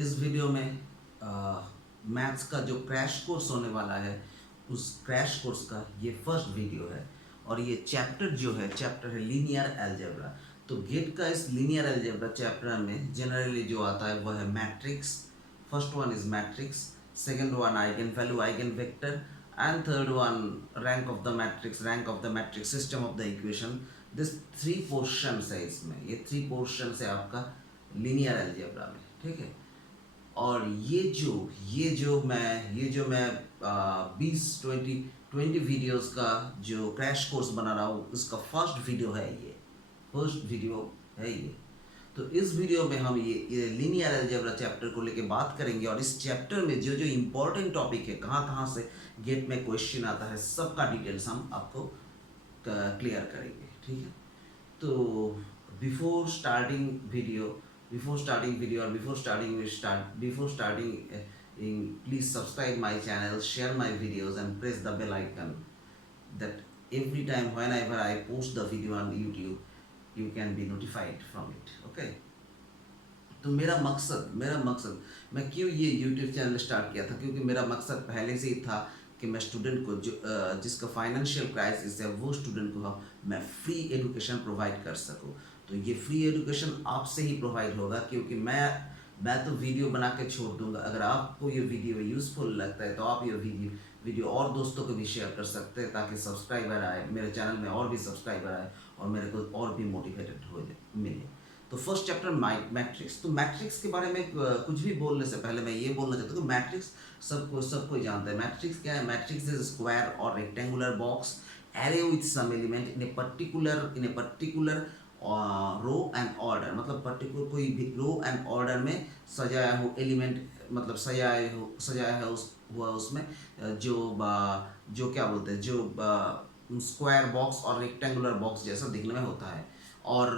इस वीडियो में मैथ्स का जो क्रैश कोर्स होने वाला है उस क्रैश कोर्स का ये फर्स्ट वीडियो है। और ये चैप्टर है लीनियर अलजेब्रा। तो गेट का इस लीनियर अलजेब्रा चैप्टर में जनरली जो आता है वह है matrix. First one is matrix, second one eigen value eigen vector, and third one rank of the matrix system of the equation. This three portion है इसमें, ये थ्री पोर्शन है आपका लीनियर अलजेब्रा में, ठीक है। और ये जो मैं 20 वीडियोस का जो क्रैश कोर्स बना रहा हूँ उसका फर्स्ट वीडियो है ये। तो इस वीडियो में हम ये लीनियर अलजेब्रा चैप्टर को लेके बात करेंगे और इस चैप्टर में जो जो इम्पोर्टेंट टॉपिक है, कहाँ से गेट में क्वेश्चन आता है, सबका डिटेल्स हम आपको क्लियर करेंगे, ठीक है। तो before starting video or before starting please subscribe my channel, share my videos and press the bell icon, that every time whenever I post the video on YouTube you can be notified from it, okay। तो मेरा मकसद मैं क्यों ये YouTube channel start किया था, क्योंकि मेरा मकसद पहले से ही था कि मैं स्टूडेंट को जो जिसका फाइनेंशियल क्राइसिस है वो स्टूडेंट को मैं फ्री एजुकेशन प्रोवाइड कर सकूं। तो ये फ्री एजुकेशन आपसे ही प्रोवाइड होगा, क्योंकि मैं तो वीडियो बना के छोड़ दूंगा। अगर आपको ये वीडियो यूज़फुल लगता है तो आप ये वीडियो और दोस्तों को भी शेयर कर सकते हैं, ताकि सब्सक्राइबर आए मेरे चैनल में, और भी सब्सक्राइबर आए और मेरे को और भी मोटिवेटेड हो मिले। तो फर्स्ट चैप्टर मैट्रिक्स। तो मैट्रिक्स के बारे में कुछ भी बोलने से पहले मैं ये बोलना चाहता हूँ कि मैट्रिक्स सबको जानता है। मैट्रिक्स क्या है? मैट्रिक्स इज स्क्वायर और rectangular box array with some element in a particular row and order. मतलब पर्टिकुलर कोई भी रो एंड ऑर्डर में सजाया हो एलिमेंट, मतलब सजाया है हुआ उसमें जो क्या बोलते हैं, जो स्क्वायर बॉक्स और रेक्टेंगुलर बॉक्स जैसा दिखने में होता है। और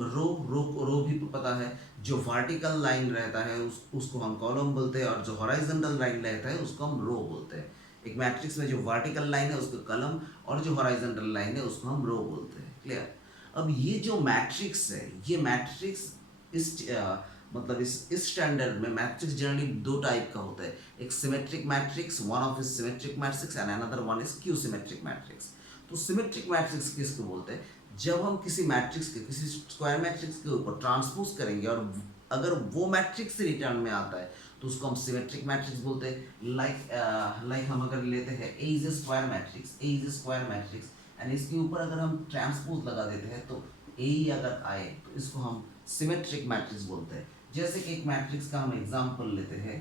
रो भी पता है, जो वर्टिकल लाइन रहता है उसको हम कॉलम बोलते हैं, और जो हॉराइजॉन्टल लाइन रहता है उसको हम रो बोलते हैं। एक मैट्रिक्स में जो वर्टिकल लाइन है उसको कॉलम, और जो हॉराइजॉन्टल लाइन है उसको हम रो बोलते हैं। क्लियर? अब ये जो मैट्रिक्स है, ये मैट्रिक्स इस स्टैंडर्ड में मैट्रिक्स जनरली दो टाइप का होता है। एक symmetric matrix, one of is symmetric matrix and another one is Q symmetric matrix. तो सिमेट्रिक मैट्रिक्स किसको बोलते हैं? जब हम किसी स्क्वायर मैट्रिक्स के ऊपर ट्रांसपोज करेंगे और अगर वो मैट्रिक्स रिटर्न में आता है तो उसको हम सिमेट्रिक मैट्रिक्स बोलते हैं। लाइक हम अगर लेते हैं ए इज स्क्वायर मैट्रिक्स एंड इसके ऊपर अगर हम ट्रांसपोज लगा देते हैं तो ए ही अगर आए तो इसको हम सिमेट्रिक मैट्रिक्स बोलते हैं। जैसे कि एक मैट्रिक्स का हम एग्जांपल लेते हैं,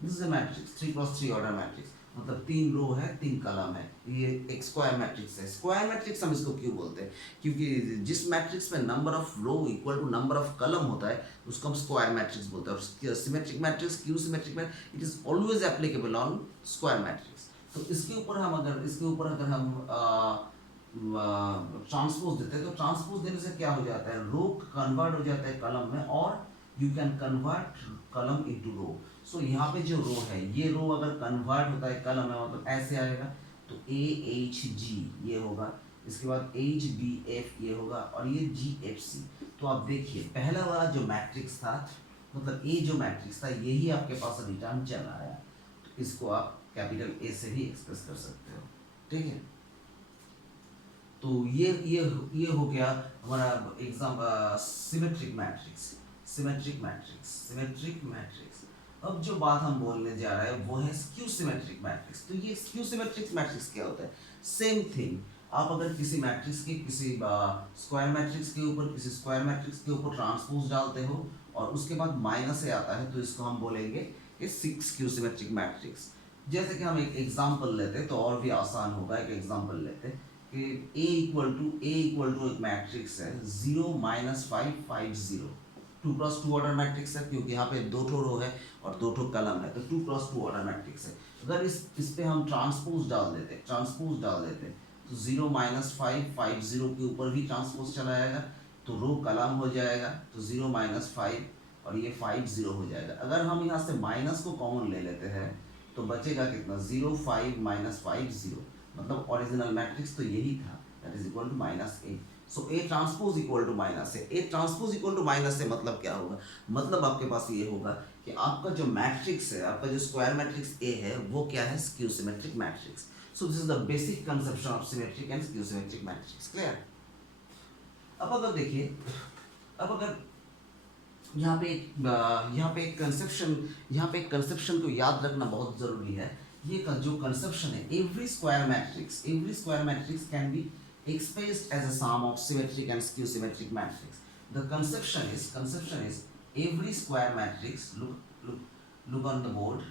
this is a matrix 3x3 order matrix, मतलब 3 रो है 3 कॉलम है। ये एक स्क्वायर मैट्रिक्स है। स्क्वायर मैट्रिक्स हम इसको क्यों बोलते हैं? क्योंकि जिस मैट्रिक्स में number of row equal to number of column होता है उसको हम स्क्वायर मैट्रिक्स बोलते हैं। और symmetric matrix, skew symmetric matrix, it is always applicable on square matrix. तो इसके ऊपर अगर हम ट्रांसपोज देते हैं तो ट्रांसपोज देने से क्या हो जाता है, रो कन्वर्ट हो जाता है कॉलम में, और you can convert column into row. So यहाँ पे जो रो है, ये रो अगर कन्वर्ट होता है कॉलम में, मतलब ऐसे आएगा तो ए एच जी ये होगा, इसके बाद एच बी एफ ये होगा, और ये जी एफ सी। तो आप देखिए पहला वाला जो मैट्रिक्स था, मतलब ए जो मैट्रिक्स था, यही आपके पास रिटर्न चला आया। तो इसको आप कैपिटल ए से भी एक्सप्रेस कर सकते हो, ठीक है। तो ये हो गया हमारा एग्जाम सिमेट्रिक मैट्रिक्स। अब जो बात हम बोलने जा रहे हैं वो है स्क्यू सिमेट्रिक मैट्रिक्स। तो ये स्क्यू सिमेट्रिक मैट्रिक्स क्या होता है? सेम थिंग, आप अगर किसी मैट्रिक्स के किसी स्क्वायर मैट्रिक्स के ऊपर किसी स्क्वायर मैट्रिक्स के ऊपर ट्रांसपोज डालते हो और उसके बाद माइनस से आता है तो इसको हम बोलेंगे कि स्क्यू सिमेट्रिक मैट्रिक्स। जैसे कि हम एक एग्जांपल लेते हैं तो और भी आसान होगा। एक एग्जांपल लेते हैं कि A इक्वल टू एक मैट्रिक्स है 0 5 5 0, 2x2 ऑर्डर मैट्रिक्स है, क्योंकि यहाँ पे 2 ठो रो है और 2 ठो कॉलम है, तो 2x2 ऑर्डर मैट्रिक्स है। अगर इस पे हम ट्रांसपोज डाल देते तो 0 5 5 0 के ऊपर भी ट्रांसपोज चला जाएगा, तो रो कॉलम हो जाएगा, तो 0 5 और ये 5 0 हो जाएगा। अगर हम यहाँ से माइनस को कॉमन ले लेते हैं तो बचेगा कितना, 0 5 5 0, मतलब ओरिजिनल मैट्रिक्स तो यही था, that is equal to -a। So A transpose equal to minus है। A transpose equal to minus से मतलब क्या होगा, मतलब आपके पास ये होगा कि आपका जो मैट्रिक्स है, आपका जो स्क्वायर मैट्रिक्स ए है वो क्या है, skew symmetric matrix. So this is the basic conception of symmetric and skew symmetric matrix. Clear. अब अगर देखिए, अब अगर यहाँ पे एक कंसेप्शन को याद रखना बहुत जरूरी है। ये जो कंसेप्शन है, every square matrix can B expressed as a sum of symmetric and skew symmetric matrix. The conception is every square matrix, look on the board,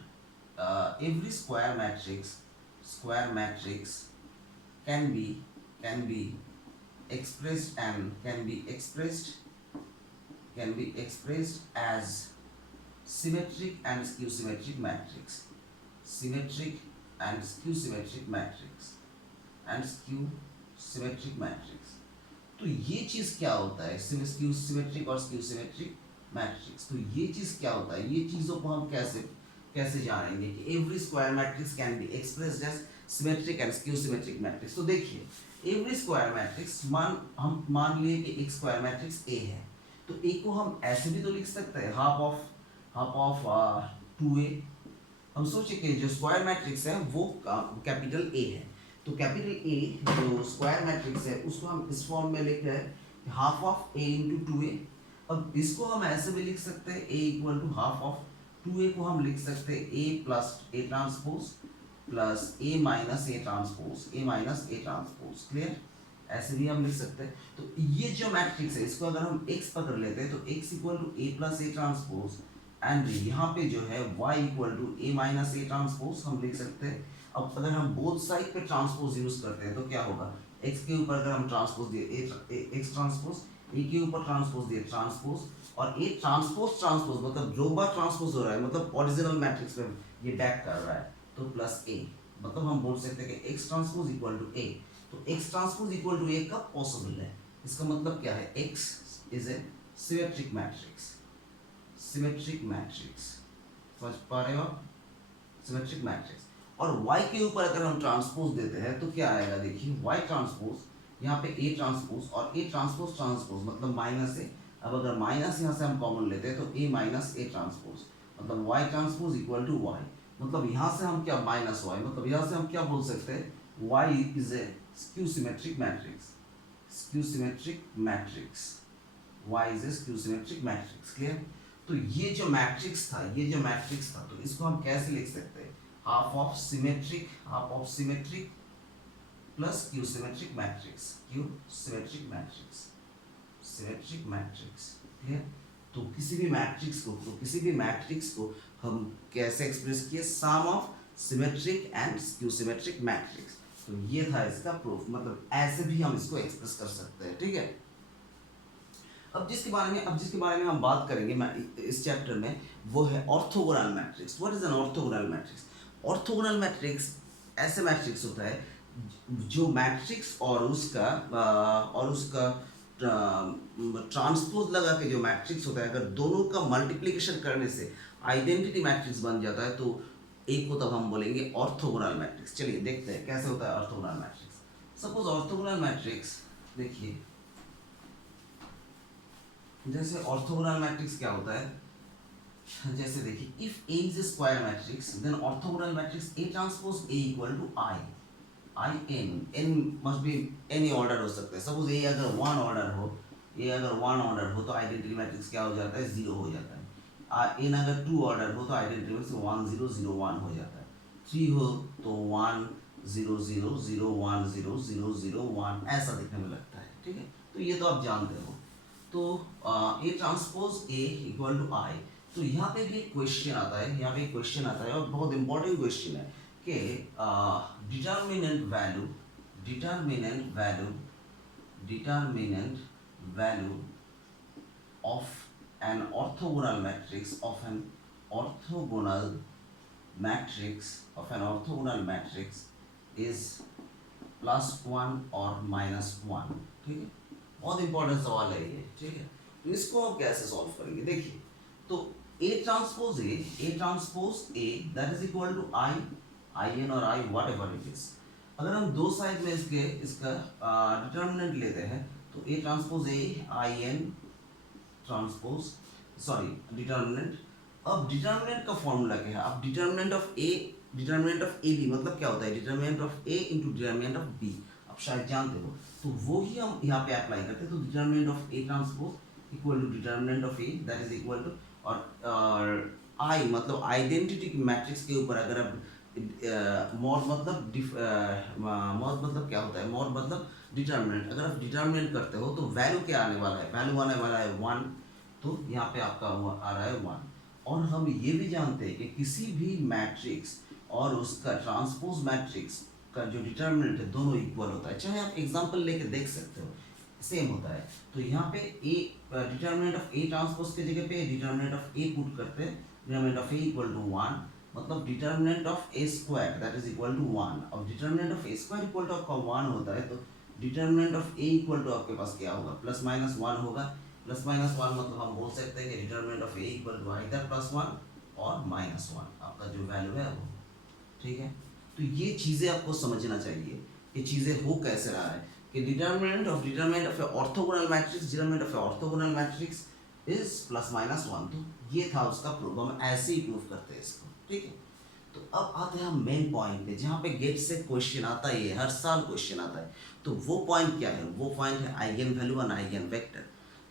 every square matrix can be expressed as symmetric and skew symmetric matrix, symmetric and skew symmetric matrix, and skew symmetric matrix. तो ये चीज क्या होता है, symmetric और skew symmetric matrix. तो ये चीज क्या होता है, ये चीजों को हम कैसे जानेंगे कि every square matrix can be expressed as symmetric and skew symmetric matrix. तो देखिए एवरी स्क्वायर मैट्रिक्स, हम मान लिए कि एक स्क्वायर मैट्रिक्स ए है, तो ए को हम ऐसे भी तो लिख सकते हैं, हाफ ऑफ 2a। हम सोचे कि जो स्क्वायर मैट्रिक्स है वो कैपिटल ए है, तो कैपिटल ए जो स्क्वायर मैट्रिक्स है उसको हम इस फॉर्म में लिख रहे हैं, half of A into 2a। अब इसको हम ऐसे भी लिख सकते हैं, a equal to half of 2a को हम लिख सकते हैं a plus A transpose plus a minus A transpose. Clear, ऐसे भी हम लिख सकते हैं। तो ये जो मैट्रिक्स है इसको अगर हम x पकड़ लेते हैं तो x equal to a plus A transpose, and यहाँ पे जो है y equal to a minus A transpose हम लिख सकते हैं। अब अगर हम बोथ साइड पे ट्रांसपोज यूज करते हैं तो क्या होगा, x के ऊपर अगर हम ट्रांसपोज दिए x ट्रांसपोज, a के ऊपर ट्रांसपोज दिए ट्रांसपोज, और a ट्रांसपोज मतलब जो बार ट्रांसपोज हो रहा है मतलब ओरिजिनल मैट्रिक्स में ये बैक कर रहा है, तो प्लस a, मतलब हम बोल सकते हैं कि x transpose equal to a। तो x transpose equal to a कब पॉसिबल है, इसका मतलब क्या है, x is a symmetric matrix, समझ पा रहे हो आप, सिमेट्रिक मैट्रिक्स। और y के ऊपर अगर हम ट्रांसपोज देते हैं तो क्या आएगा, देखिए y ट्रांसपोज, यहाँ पे a ट्रांसपोज और a ट्रांसपोज मतलब माइनस a। अब अगर माइनस यहाँ से हम कॉमन लेते हैं तो a माइनस ए ट्रांसपोज, मतलब y transpose equal to y, मतलब यहाँ से हम क्या माइनस y, मतलब यहाँ से हम क्या बोल सकते हैं, y is A skew symmetric matrix, y is A skew symmetric matrix. Clear. तो ये जो मैट्रिक्स था तो इसको हम कैसे लिख सकते हैं, half of symmetric plus skew symmetric matrix. Clear. तो किसी भी मैट्रिक्स को हम कैसे एक्सप्रेस किए, sum of symmetric and skew symmetric matrix. तो ये था इसका प्रूफ, मतलब ऐसे भी हम इसको एक्सप्रेस कर सकते हैं। ठीक है। अब जिसके बारे में हम बात करेंगे इस चैप्टर में, वो है orthogonal matrix. What is an orthogonal matrix? Orthogonal matrix ऐसे मैट्रिक्स होता है जो मैट्रिक्स और उसका ट्रांसपोज लगा के जो मैट्रिक्स होता है, अगर दोनों का मल्टीप्लिकेशन करने से आइडेंटिटी मैट्रिक्स बन जाता है तो एक को तब हम बोलेंगे ऑर्थोगोनल मैट्रिक्स। चलिए देखते हैं कैसे होता है orthogonal matrix. Suppose orthogonal matrix, देखिए जैसे ऑर्थोगोनल मैट्रिक्स क्या होता है, जैसे देखिए if A is a square matrix then orthogonal matrix A transpose A equal to I n must be any order हो सकता है। सपोज A अगर वन ऑर्डर हो तो आइडेंटिटी मैट्रिक्स क्या हो जाता है, 0 हो जाता है। n अगर 2 ऑर्डर हो तो आइडेंटिटी मैट्रिक्स 1 0 0 1 हो जाता है। 3 हो तो 1 0 0 0 1 0 0 0 1 ऐसा दिखने में लगता है। ठीक है, तो ये तो आप जानते हो। तो A transpose A equal to I। तो यहाँ पे भी एक क्वेश्चन आता है, और बहुत इंपॉर्टेंट क्वेश्चन है कि determinant value of an orthogonal matrix is +1 और -1। ठीक है, बहुत इंपॉर्टेंट सवाल है ये। ठीक है, तो इसको आप कैसे सॉल्व करेंगे, देखिए तो A transpose A that is equal to I n और I व्हाटएवर इट इज। अगर हम दो साइड में इसका डिटरमिनेंट लेते हैं तो A transpose A, I n transpose, sorry determinant. अब डिटर्मिनेंट का फॉर्मूला क्या है? अब डिटर्मिनेंट ऑफ ए बी मतलब क्या होता है? Determinant of A into determinant of B. आप शायद जानते हो, तो वो ही हम यहाँ पे अप्लाई करते हैं। तो determinant of A transpose equal to determinant of A, that is equal to, और आई मतलब आइडेंटिटी की मैट्रिक्स के ऊपर अगर आप मॉड मतलब क्या होता है? मॉड मतलब डिटर्मिनेंट। अगर आप डिटर्मिनेंट करते हो तो वैल्यू क्या आने वाला है? वैल्यू आने वाला है 1। तो यहाँ पे आपका आ रहा है 1। और हम ये भी जानते हैं कि किसी भी मैट्रिक्स और उसका ट्रांसपोज मैट्रिक्स का जो डिटर्मिनेंट है दोनों इक्वल होता है। चाहे आप एग्जांपल लेके देख सकते हो, सेम होता है। तो यहाँ पे A determinant of A transpose के जगह पे डिटर्मिनेंट ऑफ ए पुट करते हैं। Determinant of A equal to 1, मतलब determinant of A square that is equal to 1। अब determinant of A square equal to आपका 1 होता है, तो determinant of A equal to आपके पास क्या होगा? प्लस माइनस 1 होगा। प्लस माइनस 1 मतलब हम बोल सकते हैं कि determinant of A equal to either plus 1 और माइनस 1, आपका जो वैल्यू है वो। ठीक है, तो ये चीज़ें आपको समझना चाहिए कि चीज़ें हो कैसे रहा है कि determinant of orthogonal matrix, determinant of orthogonal matrix is plus minus 1। तो ये था उसका प्रूफ, हम ऐसे ही प्रूफ करते हैं इसको। ठीक है, तो अब आते हैं हम मेन पॉइंट पे, जहाँ पे गेट से क्वेश्चन आता ही है, हर साल क्वेश्चन आता है। तो वो पॉइंट क्या है? वो पॉइंट है आइगन वैल्यू और आइगन वेक्टर।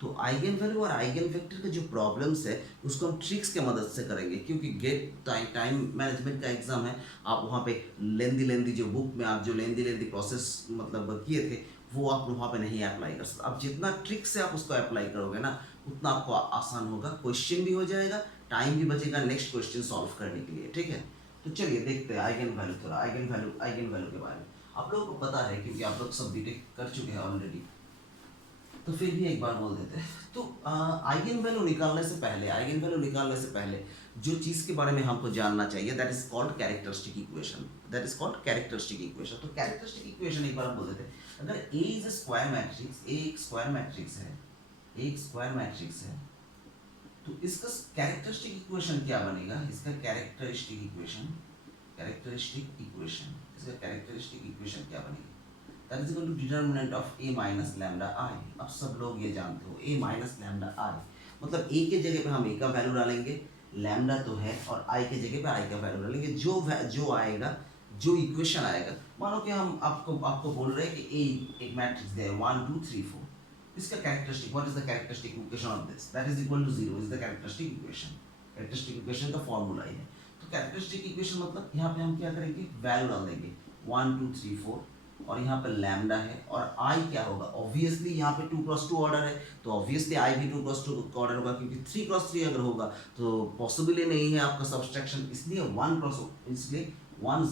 तो आइगन वैल्यू और आइगन वेक्टर के जो प्रॉब्लम्स है उसको हम ट्रिक्स के मदद से करेंगे, क्योंकि गेट टाइम मैनेजमेंट का एग्जाम है। आप वहाँ पे लेंदी जो बुक में आप जो लेंदी प्रोसेस मतलब किए थे वो आप वहाँ पे नहीं अप्लाई कर सकते। अब जितना ट्रिक से आप उसको अप्लाई करोगे ना उतना आपको आसान होगा, क्वेश्चन भी हो जाएगा, टाइम भी बचेगा नेक्स्ट क्वेश्चन सॉल्व करने के लिए। ठीक है, तो चलिए देखते हैं आइगन वैल्यू, थोड़ा आइगन वैल्यू के बारे में। आप लोगों को पता है क्योंकि आप लोग सब बीटेक कर चुके हैं ऑलरेडी, तो फिर भी एक बार बोल देते हैं। तो आइगन वैल्यू निकालने से पहले जो चीज़ के बारे में हमको जानना चाहिए that is called characteristic equation. तो कैरेक्टरिस्टिक इक्वेशन एक बार हम बोल देते हैं। अगर ए इज अ स्क्वायर मैट्रिक्स, ए एक स्क्वायर मैट्रिक्स है, तो इसका कैरेक्टरिस्टिक इक्वेशन क्या बनेगा? इसका कैरेक्टरिस्टिक इक्वेशन क्या बनेगी? That is equal to determinant of A minus lambda I. अब सब लोग ये जानते हो ए माइनस लैम्डा आई मतलब ए के जगह पे हम ए का वैल्यू डालेंगे, लैम्डा तो है, और आई के जगह पे आई का वैल्यू डालेंगे। जो आएगा, जो इक्वेशन आएगा, मानो कि हम आपको बोल रहे हैं कि ए एक मैट्रिक्स दे 1 2 3 4, इसका characteristic, what is the characteristic equation of this? That is equal to 0 is the characteristic equation का फॉर्मूला ही है। तो कैरेक्टरिस्टिक इक्वेशन मतलब यहाँ पे हम क्या करेंगे? वैल्यू डाल देंगे 1 2 3 4, और यहाँ पे लैम्डा है, और आई क्या होगा? ऑब्वियसली यहाँ पे 2 × 2 ऑर्डर है, तो ऑब्वियसली आई भी 2 × 2 का ऑर्डर होगा, क्योंकि 3 × 3 अगर होगा तो पॉसिबल ही नहीं है आपका सब्सट्रैक्शन, इसलिए 1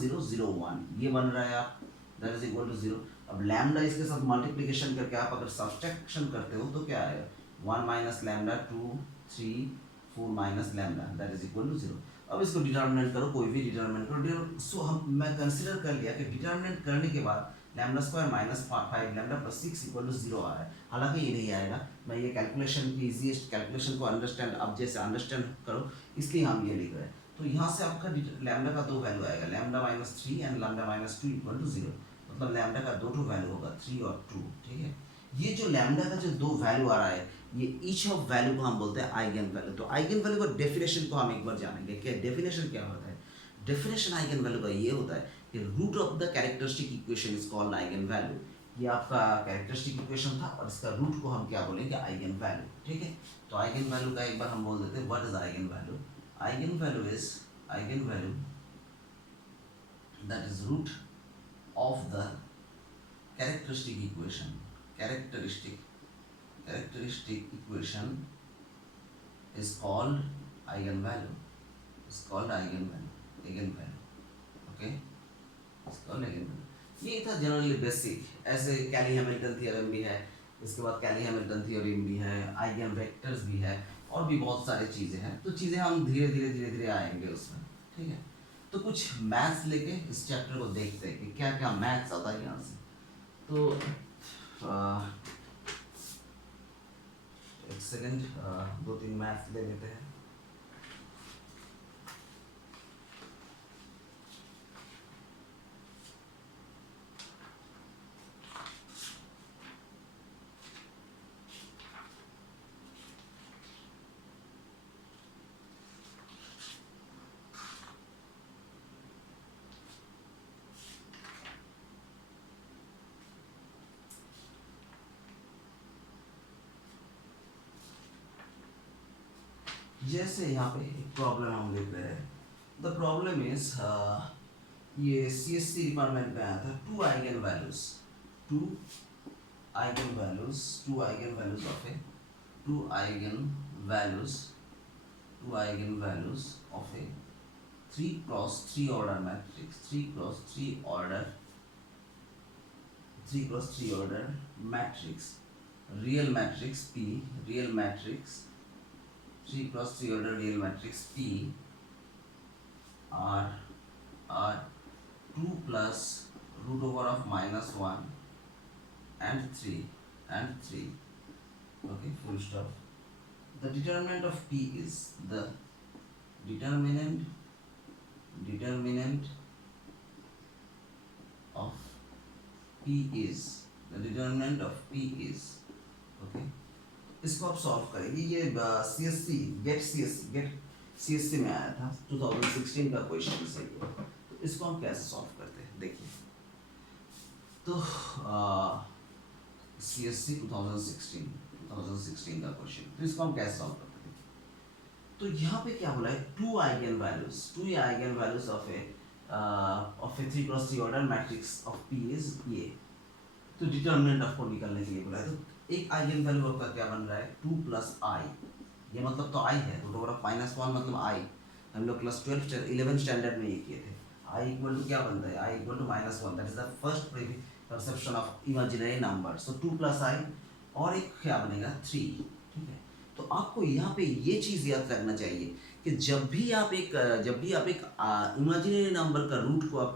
0 0 1 ये बन रहा है आप, दैट इज इक्वल टू 0। अब लैम्डा इसके साथ मल्टीप्लिकेशन करके आप अगर सब्सट्रैक्शन करते हो तो क्या आएगा? 1 minus lambda 2 3 4 minus lambda that is equal to 0। अब इसको डिटर्मिनेंट करो, कोई भी डिटर्मिनेंट करो। सो मैं कंसिडर कर लिया कि डिटर्मिनेंट करने के बाद lambda square minus 5 lambda plus 6 equal to 0 आ रहा है। हालांकि ये नहीं आएगा, मैं ये कैलकुलेशन की इजीएस्ट कैलकुलेशन को अंडरस्टैंड करो इसलिए हम ये लिख रहे हैं। तो यहाँ से आपका लैम्डा का 2 वैल्यू आएगा, lambda minus 3 and lambda minus 2 equal to 0, मतलब लैम्डा का 2 वैल्यू होगा 3 और 2। ठीक है, ये जो लैम्डा का जो 2 वैल्यू आ रहा है, ये ईच ऑफ वैल्यू को हम बोलते हैं आइगन वैल्यू। तो आइगन वैल्यू का डेफिनेशन को हम एक बार जानेंगे कि डेफिनेशन क्या होता है। डेफिनेशन आइगन वैल्यू का ये होता है कि root of the characteristic equation is called eigen value. ये आपका कैरेक्टरिस्टिक इक्वेशन था और इसका रूट को हम क्या बोलेंगे? Eigen value. ठीक है, तो आइगन वैल्यू का एक बार हम बोल देते हैं what is eigen value. Eigen value is eigen value that is root of the characteristic equation. Characteristic equation is called eigenvalue. Okay, it's called eigenvalue। ये था जनरली बेसिक। ऐसे कैली हैमिल्टन थ्योरम भी है, इसके बाद कैली हैमिल्टन थ्योरम भी है, eigen vectors भी है, और भी बहुत सारी चीज़ें हैं। तो चीज़ें हम धीरे धीरे आएंगे उसमें। ठीक है, तो कुछ मैथ्स लेके इस चैप्टर को देखते हैं कि क्या क्या मैथ्स आता है यहाँ से। तो एक सेकेंड, 2-3 मैथ्स ले लेते हैं। जैसे यहाँ पे एक प्रॉब्लम हम देख रहे हैं। द प्रॉब्लम इज ये CSC डिपार्टमेंट में आया था, two eigen values of a two eigenvalues two eigenvalues of a 3 cross 3 order matrix 3 cross 3 order matrix real matrix 3 cross 3 order real matrix P are 2 plus root over of -1 and 3 okay, full stop. The determinant of P is the determinant of P is okay. इसको आप solve करेंगे। ये CSC gate CSC में आया था 2016 का question है ये। तो इसको हम कैसे सॉल्व करते हैं देखिए। तो CSC 2016 का क्वेश्चन, तो इसको हम कैसे सॉल्व करते हैं। तो यहाँ पे क्या बोला है, two eigen values of a 3 cross 3 order matrix of P is ये। तो डिटर्मिनेंट ऑफ को निकालने के लिए बोला है। तो एक आइगन वैल्यू आपका क्या बन रहा है, 2 प्लस आई, ये मतलब तो आई है, रूट ओवर ऑफ -1 मतलब आई। हम लोग क्लास 11 स्टैंडर्ड में ये किए थे। आई इक्वल टू क्या बनता है, I equal to -1, that is the first perception of imaginary number. So 2 plus I और एक क्या बनेगा 3, ठीक है। तो आपको यहाँ पे ये चीज़ याद रखना चाहिए कि जब भी आप एक इमेजिनरी नंबर का रूट को आप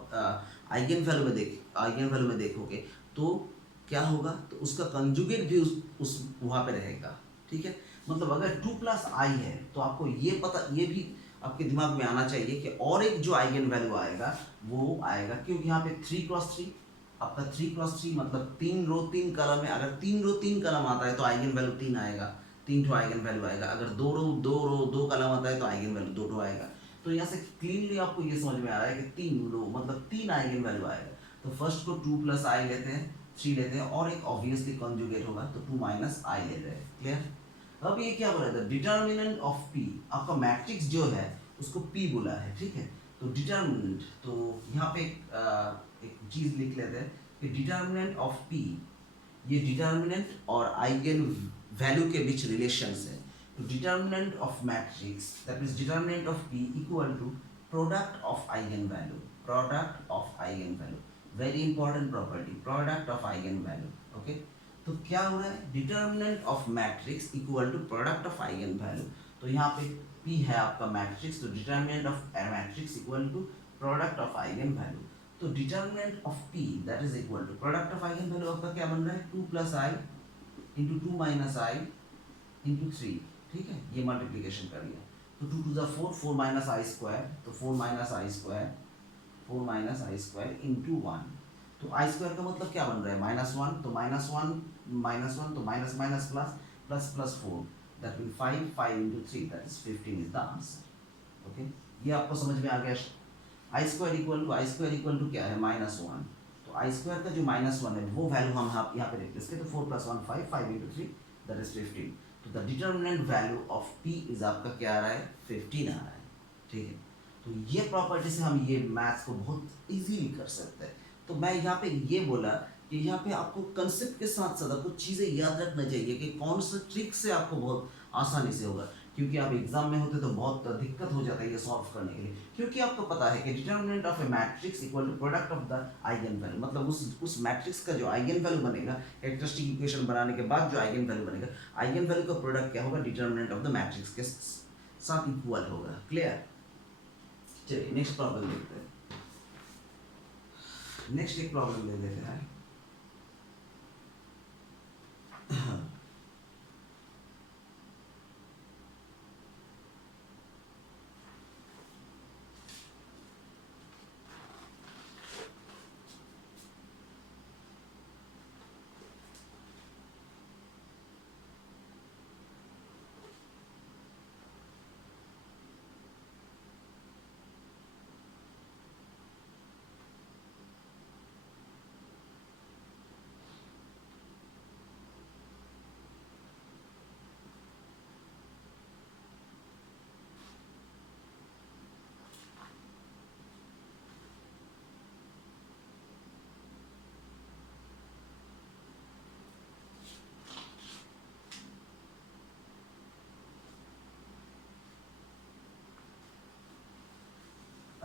आइगन वैल्यू में देखोगे तो क्या होगा, तो उसका कंजुगेट भी उस वहाँ पे रहेगा, ठीक है। मतलब अगर 2 प्लस आई है तो आपको ये भी आपके दिमाग में आना चाहिए कि और एक जो आइगन वैल्यू आएगा वो आएगा, क्योंकि यहाँ पे 3 क्रॉस 3 आपका 3 क्रॉस 3 मतलब 3 रो 3 कलम है। अगर 3 रो 3 कलम आता है तो आइगन वैल्यू 3 आएगा, 3 ठो आइगन वैल्यू आएगा। अगर 2 कलम आता है तो आइगन वैल्यू 2 ठो आएगा। तो यहाँ से क्लीनली आपको ये समझ में आ रहा है कि 3 रो मतलब 3 आइगन वैल्यू आएगा। तो फर्स्ट को 2 प्लस आई लेते हैं, 3 लेते हैं और एक ऑब्वियसली कॉन्जुगेट होगा तो 2 माइनस आई ले रहे हैं। क्लियर। अब ये क्या बोला था, डिटर्मिनेंट ऑफ P, आपका मैट्रिक्स जो है उसको P बोला है, ठीक है। तो डिटर्मिनेंट, तो यहाँ पे एक चीज लिख लेते हैं कि डिटर्मिनेंट ऑफ P, ये डिटर्मिनेंट और आइगन वैल्यू के बीच रिलेशन है। तो determinant of matrix that means determinant of P equal to product of eigen value, very important property, product of eigen value, okay. तो क्या हो रहा है, determinant of matrix equal to product of eigen value. तो यहाँ पे P है आपका मैट्रिक्स, तो determinant of matrix equal to product of eigen value. तो determinant of P that is equal to product of eigen value आपका क्या बन रहा है, 2 plus i into 2 minus i into 3, ठीक है। ये मल्टीप्लीकेशन कर लिया तो 2 to the 4, 4 minus i square, तो 4 माइनस आई स्क्वायर इंटू 1। तो आई स्क्वायर का मतलब क्या बन रहा है, -1, तो -1 तो minus minus plus plus 4, that mean 5 into 3 that is 15 is the answer, okay. ये आपको समझ में आ गया। आई स्क्वायर इक्वल टू क्या है, -1। तो आई स्क्वायर का जो -1 है वो वैल्यू हम यहाँ पे रिप्लेस करें, तो 4 + 1 5 इंटू 3 दैट इज 15। तो the determinant value of P is आपका क्या आ रहा है, 15 आ रहा है, ठीक है। तो ये प्रॉपर्टी से हम ये मैथ्स को बहुत इजीली कर सकते हैं। तो मैं यहाँ पे ये बोला कि यहाँ पे आपको कंसेप्ट के साथ साथ आपको चीज़ें याद रखना चाहिए कि कौन सा ट्रिक से आपको बहुत आसानी से होगा, क्योंकि आप एग्जाम में होते तो बहुत दिक्कत हो जाता है ये सॉल्व करने के लिए। क्योंकि आपको पता है कि determinant of a matrix equal to product of the eigen value, मतलब उस मैट्रिक्स का जो आइगन वैल्यू बनेगा, कैरेक्टरिस्टिक इक्वेशन बनाने के बाद जो आइगन वैल्यू बनेगा, आइगन वैल्यू का प्रोडक्ट क्या होगा, डिटर्मिनेंट ऑफ द मैट्रिक्स के साथ इक्वल होगा। क्लियर। चलिए नेक्स्ट प्रॉब्लम देखते हैं। नेक्स्ट एक प्रॉब्लम ले लेते हैं।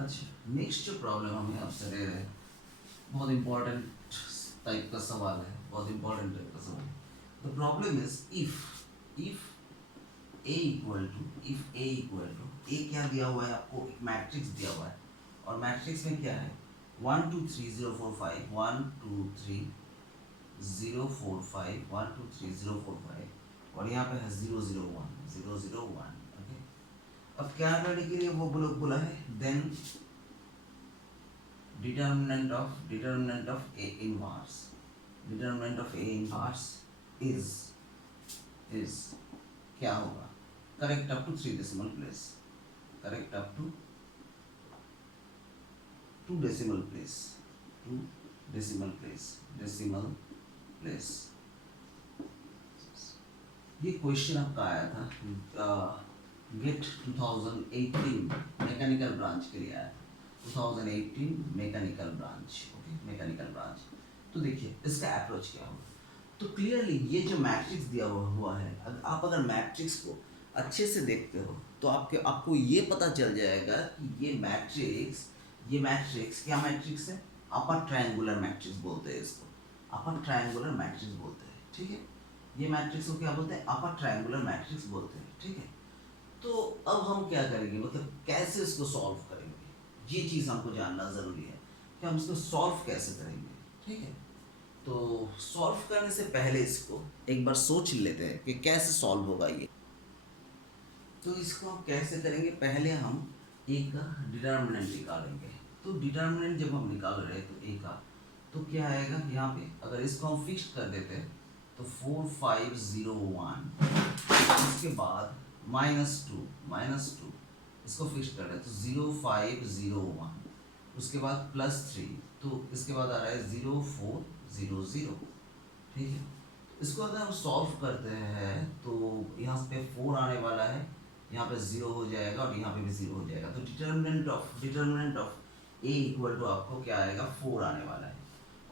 अच्छा, नेक्स्ट जो प्रॉब्लम हमें आपसे ले रहे हैं, बहुत इंपॉर्टेंट टाइप का सवाल है, बहुत इंपॉर्टेंट टाइप का सवाल है। The problem is if A equal to A क्या दिया हुआ है आपको, एक मैट्रिक्स दिया हुआ है और मैट्रिक्स में क्या है 1 2 3 0 4 5 1 2 3 0 4 5 1 2 3 0 4 5 और यहाँ पे है 0 0 1 0 0 1। ओके, अब क्या करने के लिए वो बोला है, then determinant of A inverse is क्या होगा, correct up to 3 decimal place, correct up to 2 decimal place, 2 decimal place। ये क्वेश्चन आपका आया था गेट 2018 मैकेनिकल ब्रांच के लिए आया था, 2018 mechanical branch. Okay, mechanical branch. तो देखिए इसका अप्रोच क्या होगा, तो क्लियरली ये जो मैट्रिक्स दिया हुआ है, आप अगर मैट्रिक्स को अच्छे से देखते हो तो आपको ये पता चल जाएगा कि ये मैट्रिक्स क्या मैट्रिक्स है, अपर ट्रायंगुलर मैट्रिक्स बोलते हैं इसको, अपर ट्रायंगुलर मैट्रिक्स बोलते हैं। ठीक है, ये मैट्रिक्स को क्या बोलते हैं, अपर ट्रायंगुलर मैट्रिक्स बोलते हैं। ठीक है, तो अब हम क्या करेंगे, मतलब कैसे इसको सॉल्व करेंगे, ये चीज़ हमको जानना ज़रूरी है कि हम इसको सॉल्व कैसे करेंगे। ठीक है, तो सॉल्व करने से पहले इसको एक बार सोच लेते हैं कि कैसे सॉल्व होगा ये। तो इसको हम कैसे करेंगे, पहले हम ए का डिटर्मिनेंट निकालेंगे। तो डिटर्मिनेंट जब हम निकाल रहे हैं तो ए का, तो क्या आएगा यहाँ पे, अगर इसको हम फिक्स कर देते हैं तो 4 5 0 1, इसके बाद -2 इसको फिक्स कर रहे हैं तो 0 5 0 1, उसके बाद +3, तो इसके बाद आ रहा है 0 4 0 0। ठीक है, इसको अगर हम सॉल्व करते हैं तो यहाँ पे 4 आने वाला है, यहाँ पे 0 हो जाएगा और यहाँ पे भी 0 हो जाएगा। तो determinant of A equal to आपको क्या आएगा, 4 आने वाला है।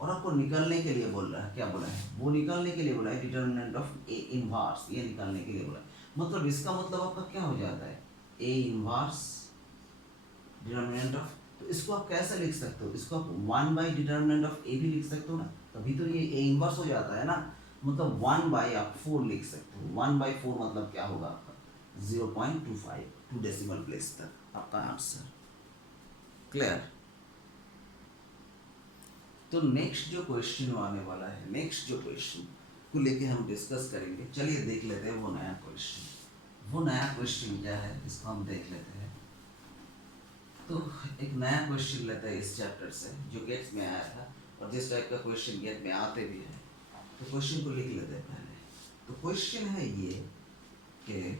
और आपको निकलने के लिए बोल रहा है, क्या बोला है, वो निकलने के लिए बोला है डिटर्मिनेंट ऑफ ए इनवर्स, ये निकालने के लिए बोला है। मतलब इसका मतलब आपका क्या हो जाता है, ए इनवर्स डिटर्मिनेंट ऑफ, तो इसको आप कैसे लिख सकते हो, इसको आप 1 बाई डिटर्मिनेंट ऑफ ए भी लिख सकते हो ना, तभी तो ये ए इनवर्स हो जाता है ना। मतलब 1 बाई आप 4 लिख सकते हो, 1 बाई 4 मतलब क्या होगा आपका 0.25, 2 डेसिमल प्लेस तक आपका आंसर। क्लियर। तो नेक्स्ट जो क्वेश्चन आने वाला है, नेक्स्ट जो क्वेश्चन को लेके हम डिस्कस करेंगे, चलिए देख लेते हैं वो नया क्वेश्चन। वो नया क्वेश्चन क्या है इसको हम देख लेते हैं। तो एक नया क्वेश्चन लेते हैं इस चैप्टर से जो गेट्स में आया था, और जिस टाइप का क्वेश्चन गेट में आते भी हैं, तो क्वेश्चन को लिख लेते हैं पहले। तो क्वेश्चन है ये कि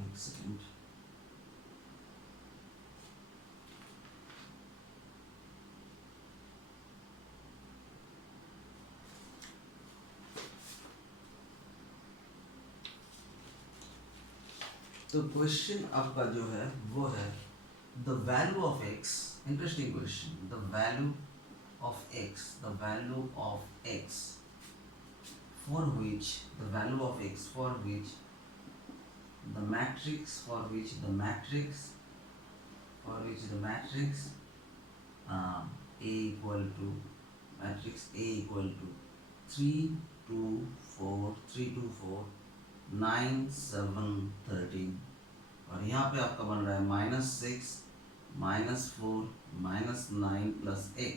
एक सेकंड, तो क्वेश्चन आपका जो है वो है the value of x, interesting question, the value of x, the value of x for which the value of x for which the matrix A equal to matrix A equal to 3 2 4 3 2 4 9 7 13, और यहाँ पे आपका बन रहा है -6 -4 -9 plus x,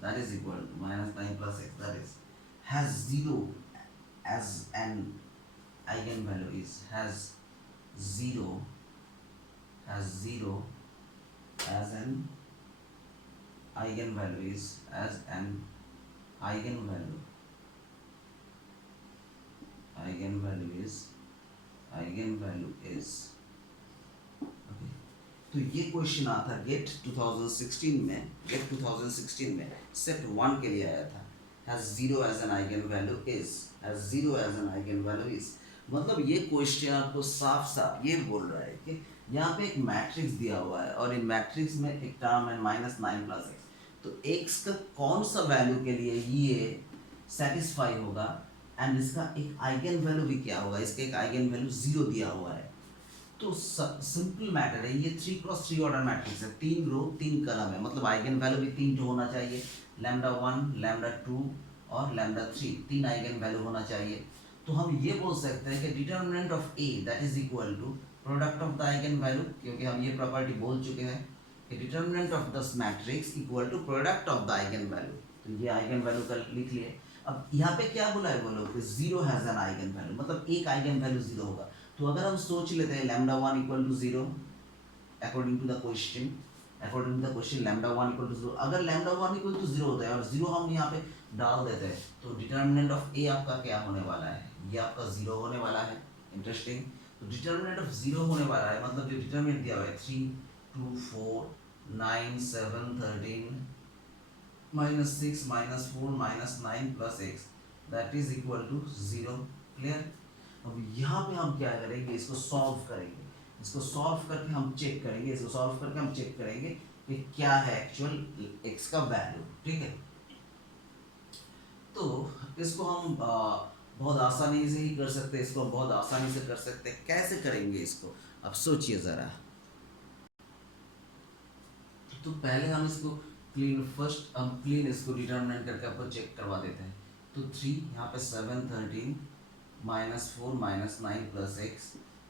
that is equal to -9 plus x, that is has 0 as an eigenvalue, is has 0 as an eigenvalue, is as an eigenvalue is okay। तो ये question आता है गेट 2016 में सेट 1 के लिए आया था, has 0 as an eigenvalue is, मतलब ये क्वेश्चन आपको साफ साफ ये बोल रहा है कि यहाँ पे एक मैट्रिक्स दिया हुआ है और इन मैट्रिक्स में एक टर्म है -9 + x, तो x का कौन सा वैल्यू के लिए ये सेटिस्फाई होगा, एंड इसका एक आइगन वैल्यू भी क्या होगा, इसका एक आइगन वैल्यू 0 दिया हुआ है। तो सिंपल मैटर है, ये 3x3 ऑर्डर मैट्रिक्स है, 3 रो 3 कलम है, मतलब आइगन वैल्यू भी 3 होना चाहिए, λ1 λ2 और λ3 3 आइगन वैल्यू होना चाहिए। तो हम ये बोल सकते हैं कि determinant of A that is equal to product of the eigen value, क्योंकि हम ये प्रॉपर्टी बोल चुके हैं कि determinant of this matrix equal to product of the eigen value. तो ये आइगन वैल्यू का लिख लिए। अब यहाँ पे क्या बोला है, बोलो कि 0 हैज एन आइगन वैल्यू, मतलब एक आइगन वैल्यू 0 होगा। तो अगर हम सोच लेते हैं λ1 equal to 0 according to the question, λ1 equal to 0, अगर λ1 इक्वल टू 0 होता है और 0 हम यहाँ पे डाल देते हैं, तो डिटर्मिनेंट ऑफ ए आपका क्या होने वाला है, ये आपका 0 होने वाला है। इंटरेस्टिंग। तो डिटर्मिनेंट ऑफ 0 होने वाला है, मतलब जो डिटर्मिनेंट दिया हुआ है 3 2 4 9 7 13 -6 -4 -9 plus x that is equal to 0। Clear. अब यहाँ पे हम क्या करेंगे, इसको सॉल्व करेंगे, इसको सॉल्व करके हम चेक करेंगे, इसको सॉल्व करके हम चेक करेंगे कि क्या है एक्चुअल x का वैल्यू। ठीक है। तो इसको हम बहुत आसानी से ही कर सकते हैं, इसको हम बहुत आसानी से कर सकते हैं। कैसे करेंगे इसको, अब सोचिए ज़रा। तो पहले हम इसको क्लीन इसको डिटर्मिनेंट करके आपको चेक करवा देते हैं। तो 3 यहाँ पे 7 13 -4 -9 प्लस x,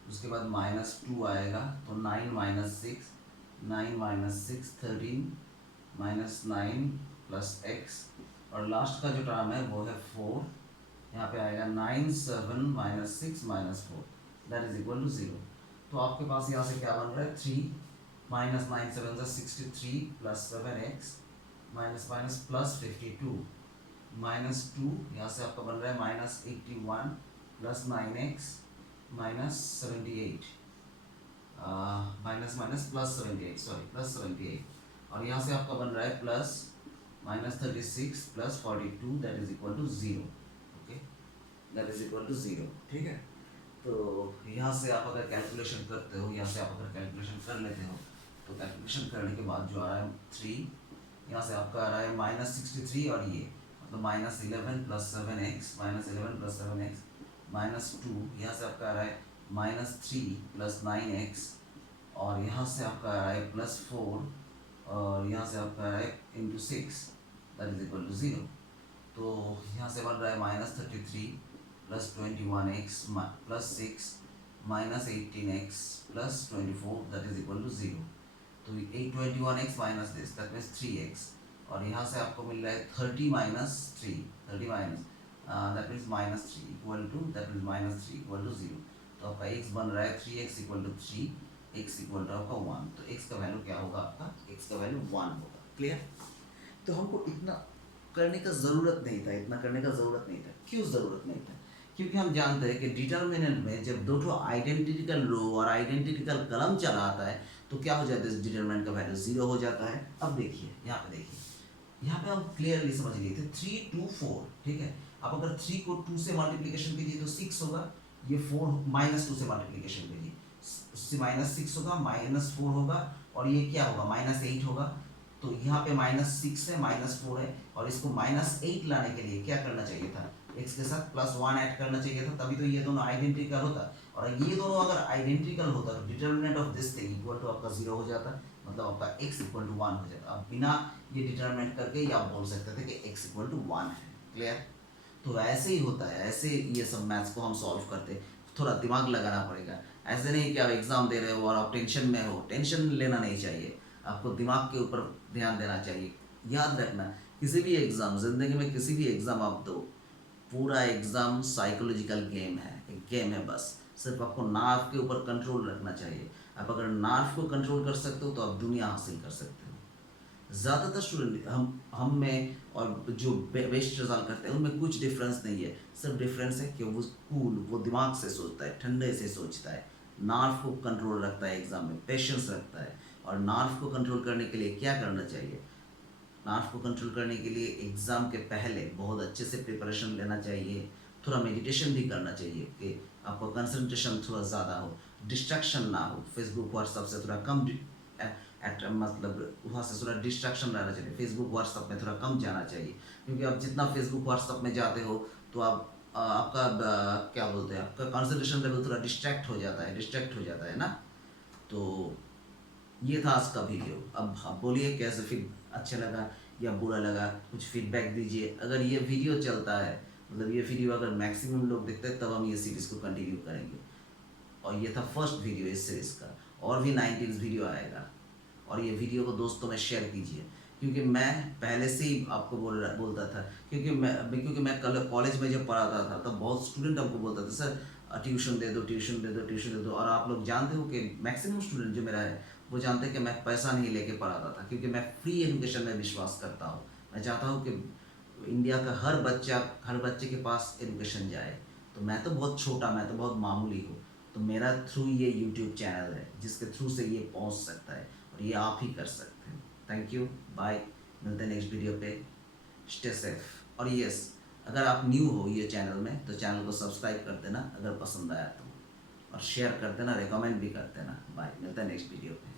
उसके बाद -2 आएगा, तो 9 -6 9 -6 13 -9 प्लस x, और लास्ट का जो टर्म है वो है 4, यहाँ पे आएगा 9 7 -6 -4 दैट इज इक्वल टू 0। तो आपके पास यहाँ से क्या बन रहा है, 3 -9 7 63 प्लस 7x माइनस प्लस 52 -2, यहाँ से आपका बन रहा है -81 plus 9x -78 plus 78 sorry plus 78, और यहाँ से आपका बन रहा है plus -36 plus 42 that is equal to 0। Okay, that is equal to 0। ठीक है। तो यहाँ से आप अगर कैलकुलेशन करते हो, यहाँ से आप अगर कैलकुलेशन कर लेते हो, तो कैलकुलेशन करने के बाद जो आ रहा है 3, यहाँ से आपका आ रहा है -63, और ये मतलब -11 प्लस 7x -11 प्लस 7x -2, यहाँ से आपका आ रहा है -3 प्लस 9x, और यहाँ से आपका आ रहा है +4, और यहाँ से आपका आ रहा है into 6 that is equal to 0। तो यहाँ से बन रहा है -33 plus 21x plus 6 -18x plus 24 that is equal to 0। तो 21x minus this that means 3x, और यहाँ से आपको मिल रहा है 30 minus 3 30 minus that means -3 equal to that means -3 equal to 0। तो आपका x बन रहा है 3x equal to 3, x equal to आपका 1। तो x का वैल्यू क्या होगा, आपका x का वैल्यू 1 होगा। क्लियर। तो हमको इतना करने का ज़रूरत नहीं था, इतना करने का ज़रूरत नहीं था। क्यों ज़रूरत नहीं था, क्योंकि हम जानते हैं कि डिटर्मिनेंट में जब दो ठो आइडेंटिकल रो और आइडेंटिकल कलम चला आता है तो क्या हो जाता है, डिटर्मिनेंट का वैल्यू 0 हो जाता है। अब देखिए यहाँ पे, देखिए यहाँ पे हम क्लियरली समझ लिए थे 3 2 4। ठीक है। अब अगर 3 को 2 से मल्टीप्लिकेशन कीजिए तो 6 होगा, ये 4 -2 से मल्टीप्लिकेशन कीजिए -6 होगा, -4 होगा, और ये क्या होगा -8 होगा। तो यहाँ पे -6 है, -4 है, और इसको -8 लाने के लिए क्या करना चाहिए था, x के साथ +1 ऐड करना चाहिए था, तभी तो ये दोनों आइडेंटिकल होता। और ये दोनों अगर आइडेंटिकल होता तो determinant of this thing equal to आपका 0 हो जाता, मतलब आपका x इक्वल टू 1 हो जाता। अब बिना ये डिटर्मिनेंट करके ही आप बोल सकते थे कि x इक्वल टू 1 है। क्लियर। तो ऐसे ही होता है, ऐसे ये सब मैथ्स को हम सॉल्व करते, थोड़ा दिमाग लगाना पड़ेगा। ऐसे नहीं कि आप एग्जाम दे रहे हो और आप टेंशन में हो, टेंशन लेना नहीं चाहिए, आपको दिमाग के ऊपर ध्यान देना चाहिए। याद रखना, किसी भी एग्ज़ाम, ज़िंदगी में किसी भी एग्ज़ाम आप दो, पूरा एग्ज़ाम साइकोलॉजिकल गेम है, एक गेम है बस। सिर्फ आपको नार्व के ऊपर कंट्रोल रखना चाहिए। आप अगर नार्व को कंट्रोल कर सकते हो तो आप दुनिया हासिल कर सकते हो। ज़्यादातर स्टूडेंट हम में और जो बेस्ट रिजल्ट करते हैं उनमें कुछ डिफरेंस नहीं है। सिर्फ डिफरेंस है कि वो कूल, वो दिमाग से सोचता है, ठंडे से सोचता है, नार्व को कंट्रोल रखता है, एग्ज़ाम में पेशेंस रखता है। और नार्व को कंट्रोल करने के लिए क्या करना चाहिए, नार्व को कंट्रोल करने के लिए एग्ज़ाम के पहले बहुत अच्छे से प्रिपरेशन लेना चाहिए, थोड़ा मेडिटेशन भी करना चाहिए कि आपका कंसंट्रेशन थोड़ा ज़्यादा हो, डिस्ट्रैक्शन ना हो, फेसबुक व्हाट्सएप से थोड़ा कम मतलब वहाँ से थोड़ा डिस्ट्रैक्शन रहना चाहिए। फेसबुक व्हाट्सअप में थोड़ा कम जाना चाहिए, क्योंकि आप जितना फेसबुक व्हाट्सअप में जाते हो तो आप आपका क्या बोलते हैं, आपका कंसंट्रेशन लेवल थोड़ा डिस्ट्रैक्ट हो जाता है ना। तो ये था आज का वीडियो। अब आप बोलिए कैसे फिर अच्छा लगा या बुरा लगा, कुछ फीडबैक दीजिए। अगर ये वीडियो चलता है, मतलब ये वीडियो अगर मैक्सिमम लोग देखते हैं, तब हम ये सीरीज़ को कंटिन्यू करेंगे। और ये था फर्स्ट वीडियो इस सीरीज़ का, और भी 19 वीडियो आएगा। और ये वीडियो को दोस्तों में शेयर कीजिए, क्योंकि मैं पहले से ही आपको बोलता था, क्योंकि मैं कल कॉलेज में जब पढ़ाता था तब बहुत स्टूडेंट हमको बोलता था, सर ट्यूशन दे दो, ट्यूशन दे दो, ट्यूशन दे दो। और आप लोग जानते हो कि मैक्सिमम स्टूडेंट जो मेरा है वो जानते हैं कि मैं पैसा नहीं लेके पढ़ाता था, क्योंकि मैं फ्री एजुकेशन में विश्वास करता हूँ। मैं चाहता हूँ कि इंडिया का हर बच्चे के पास एजुकेशन जाए। तो मैं तो बहुत छोटा, मैं तो बहुत मामूली हूँ। तो मेरा थ्रू ये यूट्यूब चैनल है जिसके थ्रू से ये पहुँच सकता है, और ये आप ही कर सकते हैं। थैंक यू, बाय, मिलते हैं नेक्स्ट वीडियो पे। Stay safe. और यस, अगर आप न्यू हो ये चैनल में तो चैनल को सब्सक्राइब कर देना अगर पसंद आया तो, और शेयर कर देना, रिकमेंड भी कर देना। बाय, मिलते हैं नेक्स्ट वीडियो पे।